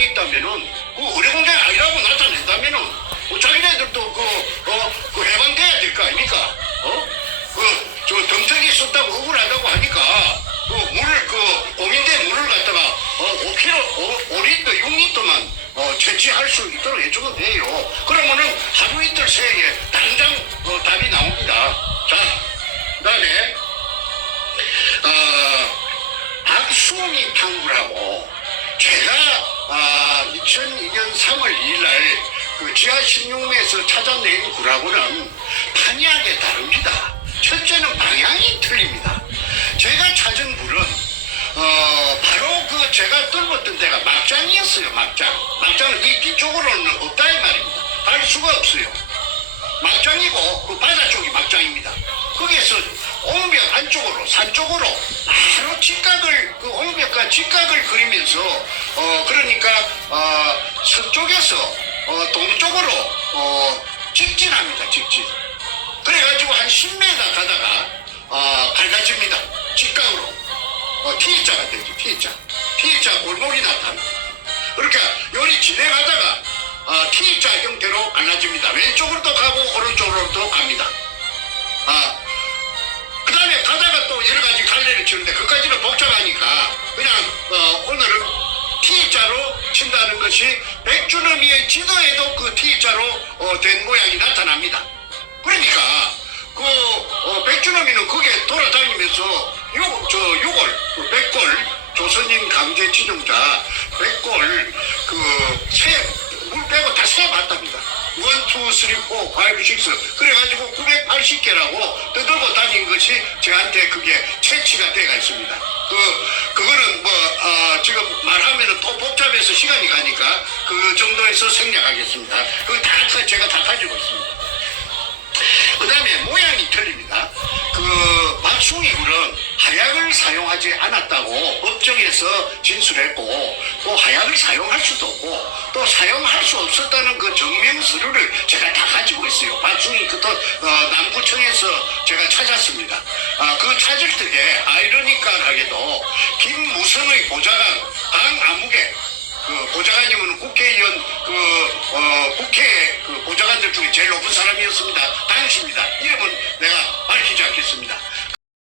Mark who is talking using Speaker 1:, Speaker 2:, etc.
Speaker 1: 공장이 있다면은 그 의뢰 공장이 아니라고 나타낸다면은 뭐 자기네들도 그, 어, 그 해방돼야 될 거 아닙니까? 어? 그, 저 덤터기 썼다고 억울하다고 하니까 그 물을, 그 고민대 물을 갖다가 어, 5kg, 5, 5리터, 6리터만 어, 채취할 수 있도록 해주면 돼요. 그러면은 하루 이틀 새에 당장 어, 답이 나옵니다. 자, 그 다음에 어, 박수미 탕구라고 2002년 3월 2일 날 그 지하 16에서 찾아낸 구라고는 판이하게 다릅니다. 첫째는 방향이 틀립니다. 제가 찾은 물은 어, 바로 그 제가 뚫었던 데가 막장이었어요. 막장. 막장은 이 뒤쪽으로는 없다 이 말입니다. 갈 수가 없어요. 막장이고 그 바다 쪽이 막장입니다. 거기에서 옹벽 안쪽으로 산 쪽으로 바로 직각을 그 옹벽과 직각을 그리면서 어 그러니까 어 서쪽에서 어 동쪽으로 어 직진합니다. 직진. 그래가지고 한 10m 가다가 어 갈라집니다. 직각으로 어 T자가 되죠. T자. T자 골목이 나타납니다. 그러니까 요리 진행하다가 아, T자 형태로 갈라집니다. 왼쪽으로도 가고 오른쪽으로도 갑니다. 아, 치는데 그까지는 복잡하니까 그냥 어, 오늘은 T자로 친다는 것이 백주너미의 지도에도 그 T자로 어, 된 모양이 나타납니다. 그러니까 그 어, 백주너미는 거기에 돌아다니면서 요, 저 요걸 그 백골 조선인 강제 치정자 3, 4, 5, 6 그래가지고 980개라고 떠들고 다닌 것이 저한테 그게 채취가 돼가 있습니다. 그, 그거는 뭐 어, 지금 말하면 또 복잡해서 시간이 가니까 그 정도에서 생략하겠습니다. 그거 다 제가 다 가지고 있습니다. 그 다음에 모양이 틀립니다. 그 박숭이 굴은 하약을 사용하지 않았다고 법정에서 진술했고 또 하약을 사용할 수도 없고 또 사용할 수 없었다는 그 증명 서류를 제가 다 가지고 있어요. 박숭이 그또 어, 남구청에서 제가 찾았습니다. 아, 그 찾을 때에 아이러니컬하게도 김무선의 보좌관 강 아무개 그 보좌관님은 국회의원 그 어, 국회 그 보좌관들 중에 제일 높은 사람이었습니다. 당시입니다. 이름은 내가 밝히지 않겠습니다.